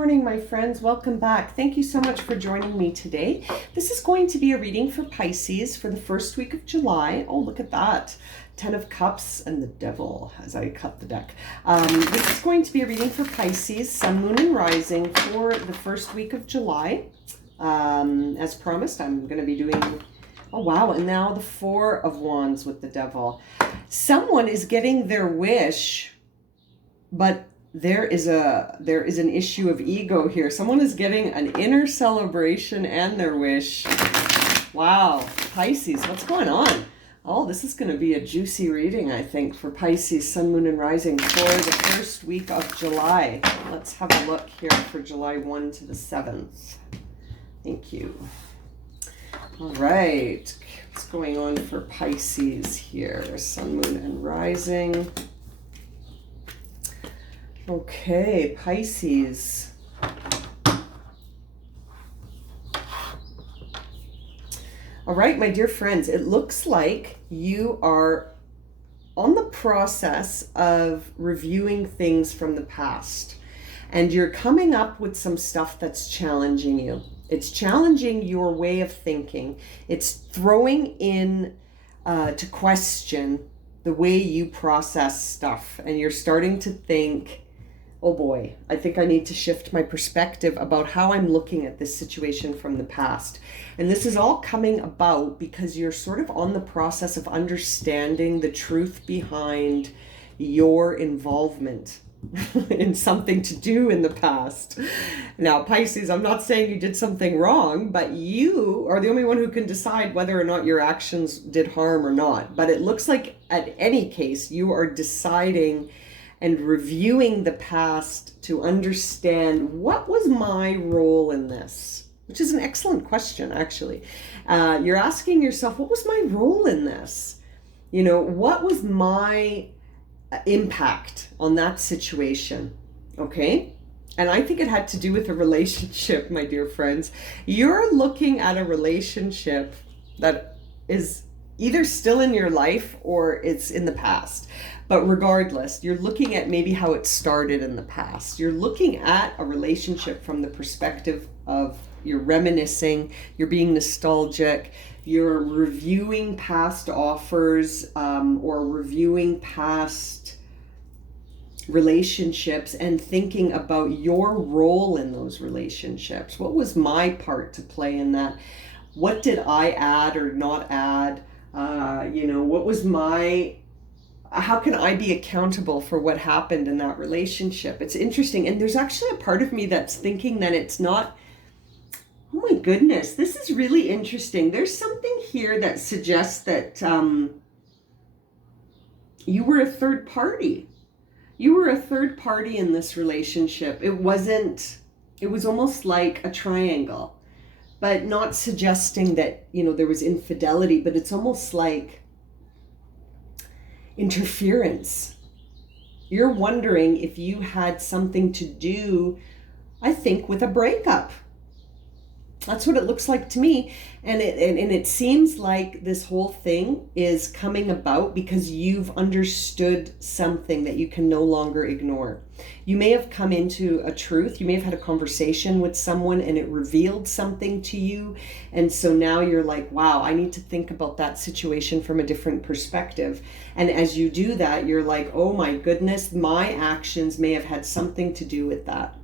morning, my friends. Welcome back. Thank you so much for joining me today. This is going to be a reading for Pisces for the first week of July. Oh, look at that. 10 of Cups and the Devil as I cut the deck. This is going to be a reading for Pisces, Sun, Moon, and Rising for the first week of July. As promised, I'm going to be doing... Oh, wow. And now the Four of Wands with the Devil. Someone is getting their wish, but there is an issue of ego here. Someone is getting an inner celebration and their wish. Wow. Pisces, what's going on? Oh, this is going to be a juicy reading, I think, for Pisces, Sun, Moon, and Rising for the first week of July. Let's have a look here for July 1 to the 7th. Thank you. All right. What's going on for Pisces here? Sun, Moon, and Rising. Okay, Pisces. All right, my dear friends, it looks like you are on the process of reviewing things from the past, and you're coming up with some stuff that's challenging you. It's challenging your way of thinking. It's throwing in to question the way you process stuff, and you're starting to think, oh boy, I think I need to shift my perspective about how I'm looking at this situation from the past. And this is all coming about because you're sort of on the process of understanding the truth behind your involvement in something to do in the past. Now, Pisces, I'm not saying you did something wrong, but you are the only one who can decide whether or not your actions did harm or not. But it looks like, at any case, you are deciding and reviewing the past to understand what was my role in this, which is an excellent question, actually. You're asking yourself, what was my role in this? You know, what was my impact on that situation? Okay? And I think it had to do with a relationship, my dear friends. You're looking at a relationship that is either still in your life or it's in the past. But regardless, you're looking at maybe how it started in the past. You're looking at a relationship from the perspective of you're reminiscing, you're being nostalgic, you're reviewing past offers or reviewing past relationships and thinking about your role in those relationships. What was my part to play in that? What did I add or not add? What was how can I be accountable for what happened in that relationship? It's interesting. And there's actually a part of me that's thinking that it's not, oh my goodness, this is really interesting. There's something here that suggests that you were a third party. You were a third party in this relationship. It was almost like a triangle, but not suggesting that, there was infidelity, but it's almost like interference. You're wondering if you had something to do, I think, with a breakup. That's what it looks like to me. And it seems like this whole thing is coming about because you've understood something that you can no longer ignore. You may have come into a truth. You may have had a conversation with someone and it revealed something to you. And so now you're like, wow, I need to think about that situation from a different perspective. And as you do that, you're like, oh my goodness, my actions may have had something to do with that.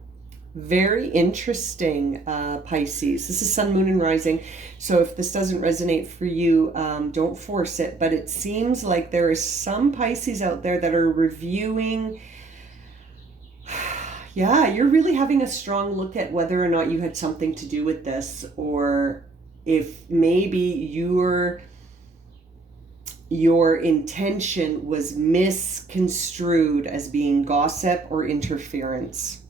Very interesting, Pisces. This is Sun, Moon, and Rising. So if this doesn't resonate for you, don't force it. But it seems like there is some Pisces out there that are reviewing. Yeah, you're really having a strong look at whether or not you had something to do with this, or if maybe your intention was misconstrued as being gossip or interference.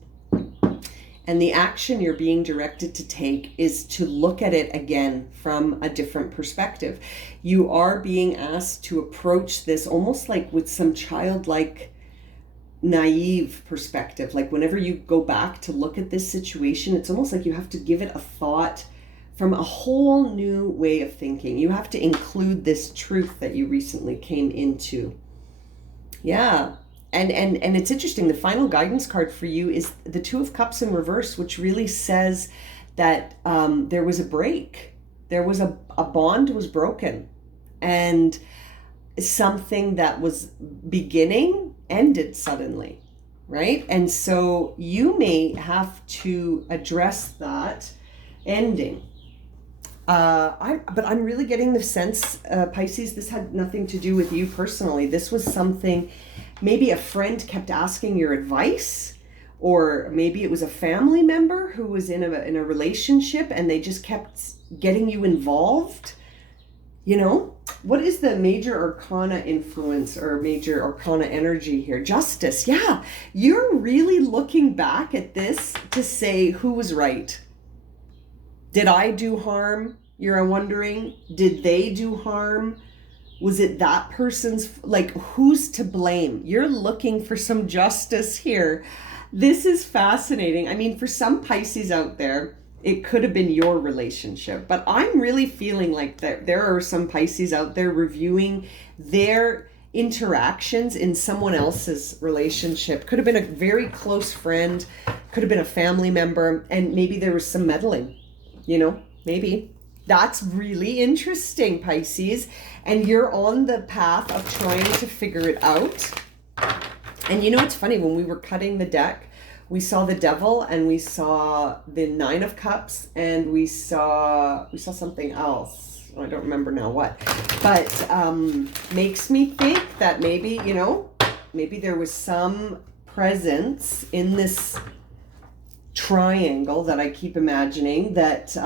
And the action you're being directed to take is to look at it again from a different perspective. You are being asked to approach this almost like with some childlike, naive perspective. Like whenever you go back to look at this situation, it's almost like you have to give it a thought from a whole new way of thinking. You have to include this truth that you recently came into. Yeah. and it's interesting. The final guidance card for you is the Two of Cups in reverse, which really says that there was a break. There was a bond was broken, and something that was beginning ended suddenly, right? And so you may have to address that ending. But I'm really getting the sense, Pisces, this had nothing to do with you personally. This was something, maybe a friend kept asking your advice, or maybe it was a family member who was in a relationship and they just kept getting you involved. You know, what is the major arcana influence or major arcana energy here? Justice. Yeah, you're really looking back at this to say who was right. Did I do harm? You're wondering, did they do harm? Was it that person's, like, who's to blame? You're looking for some justice here. This is fascinating. I mean, for some Pisces out there, it could have been your relationship, but I'm really feeling like there are some Pisces out there reviewing their interactions in someone else's relationship. Could have been a very close friend, could have been a family member, and maybe there was some meddling, you know, maybe. That's really interesting, Pisces. And you're on the path of trying to figure it out. And you know, it's funny, when we were cutting the deck, we saw the Devil and we saw the Nine of Cups and we saw something else. I don't remember now what. But makes me think that maybe, you know, maybe there was some presence in this triangle that I keep imagining that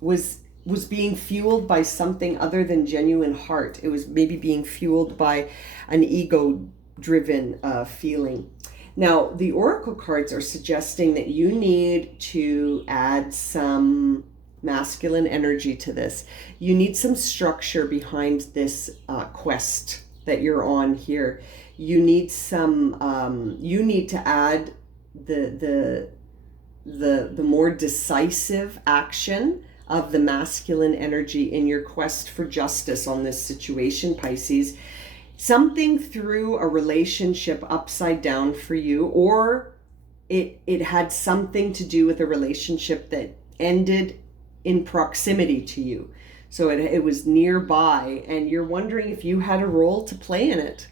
was being fueled by something other than genuine heart. It was maybe being fueled by an ego-driven feeling. Now, the oracle cards are suggesting that you need to add some masculine energy to this. You need some structure behind this quest that you're on here. You need some. You need to add the more decisive action of the masculine energy in your quest for justice on this situation, Pisces. Something threw a relationship upside down for you, or it had something to do with a relationship that ended in proximity to you. So it was nearby, and you're wondering if you had a role to play in it.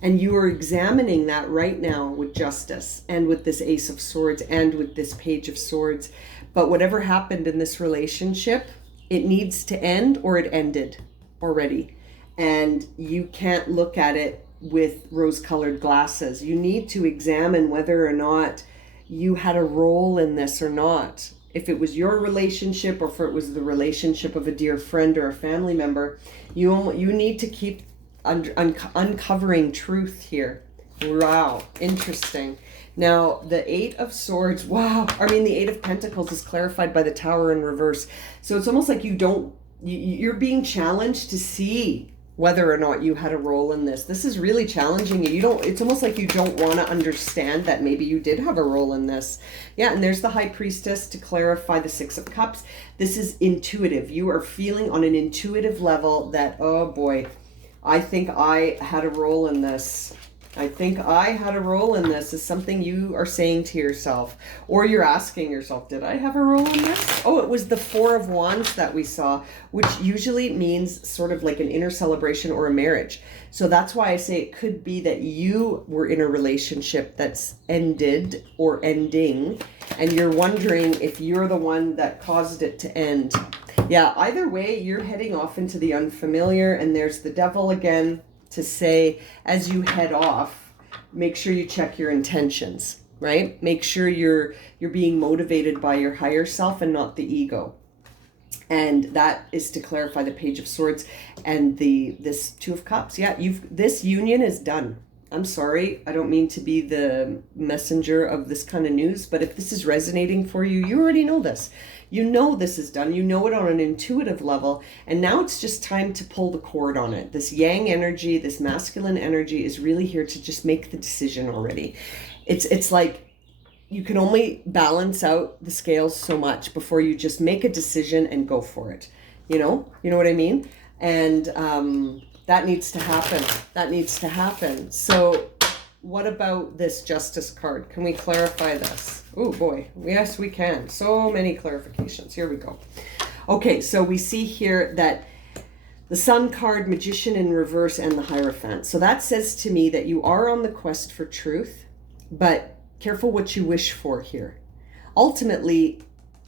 And you are examining that right now with justice and with this Ace of Swords and with this Page of Swords. But whatever happened in this relationship, it needs to end, or it ended already. And you can't look at it with rose-colored glasses. You need to examine whether or not you had a role in this or not. If it was your relationship, or if it was the relationship of a dear friend or a family member, you need to keep uncovering truth here. Wow, interesting. Now, the Eight of Swords, wow. I mean, the Eight of Pentacles is clarified by the Tower in reverse. So it's almost like you're being challenged to see whether or not you had a role in this. This is really challenging you. It's almost like you don't want to understand that maybe you did have a role in this. Yeah, and there's the High Priestess to clarify the Six of Cups. This is intuitive. You are feeling on an intuitive level that, oh boy, I think I had a role in this. I think I had a role in this is something you are saying to yourself, or you're asking yourself, did I have a role in this? Oh, it was the Four of Wands that we saw, which usually means sort of like an inner celebration or a marriage. So that's why I say it could be that you were in a relationship that's ended or ending, and you're wondering if you're the one that caused it to end. Yeah, either way, you're heading off into the unfamiliar, and there's the Devil again to say, as you head off, make sure you check your intentions, right? Make sure you're being motivated by your higher self and not the ego. And that is to clarify the Page of Swords and this Two of Cups. Yeah, this union is done. I'm sorry, I don't mean to be the messenger of this kind of news, but if this is resonating for you, you already know this. You know this is done. You know it on an intuitive level. And now it's just time to pull the cord on it. This yang energy, this masculine energy is really here to just make the decision already. It's like you can only balance out the scales so much before you just make a decision and go for it. You know what I mean? And that needs to happen. That needs to happen. So what about this Justice card? Can we clarify this? Oh boy, yes we can. So many clarifications. Here we go. Okay, so we see here that the Sun card, Magician in reverse, and the Hierophant. So that says to me that you are on the quest for truth, but careful what you wish for here. Ultimately,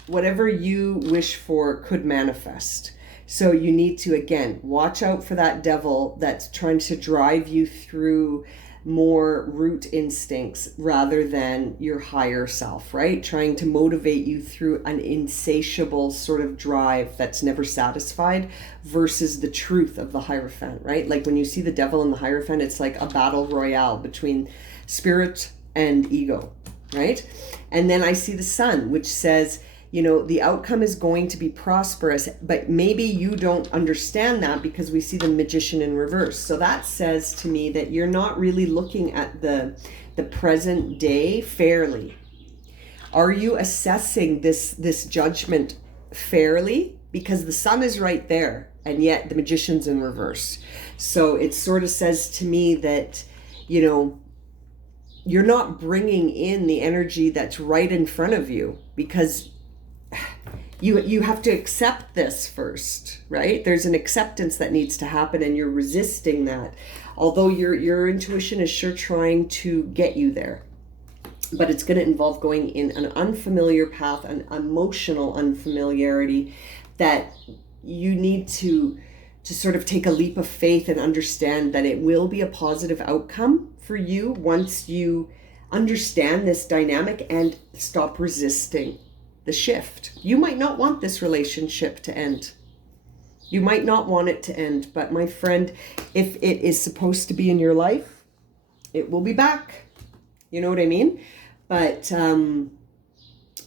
whatever you wish for could manifest. So you need to, again, watch out for that devil that's trying to drive you through more root instincts rather than your higher self, right? Trying to motivate you through an insatiable sort of drive that's never satisfied versus the truth of the Hierophant, right? Like when you see the devil and the Hierophant, it's like a battle royale between spirit and ego, right? And then I see the Sun, which says, you know, the outcome is going to be prosperous, but maybe you don't understand that because we see the Magician in reverse. So that says to me that you're not really looking at the present day fairly. Are you assessing this judgment fairly? Because the Sun is right there, and yet the Magician's in reverse. So it sort of says to me that, you know, you're not bringing in the energy that's right in front of you, because you have to accept this first, right? There's an acceptance that needs to happen, and you're resisting that. Although your intuition is sure trying to get you there. But it's going to involve going in an unfamiliar path, an emotional unfamiliarity that you need to sort of take a leap of faith and understand that it will be a positive outcome for you once you understand this dynamic and stop resisting the shift. You might not want this relationship to end. You might not want it to end, but my friend, if it is supposed to be in your life, it will be back. You know what I mean? But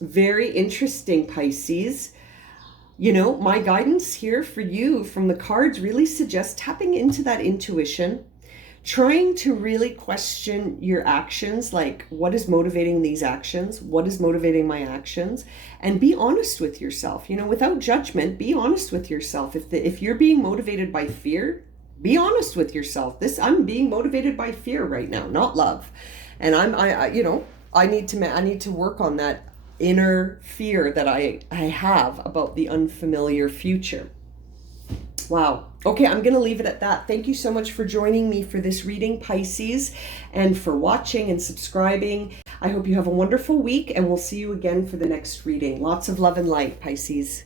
very interesting, Pisces. You know, my guidance here for you from the cards really suggests tapping into that intuition, trying to really question your actions, like what is motivating these actions? What is motivating my actions? And be honest with yourself, you know, without judgment, be honest with yourself. If you're being motivated by fear, be honest with yourself. I'm being motivated by fear right now, not love. And I need to work on that inner fear that I have about the unfamiliar future. Wow. Okay, I'm going to leave it at that. Thank you so much for joining me for this reading, Pisces, and for watching and subscribing. I hope you have a wonderful week, and we'll see you again for the next reading. Lots of love and light, Pisces.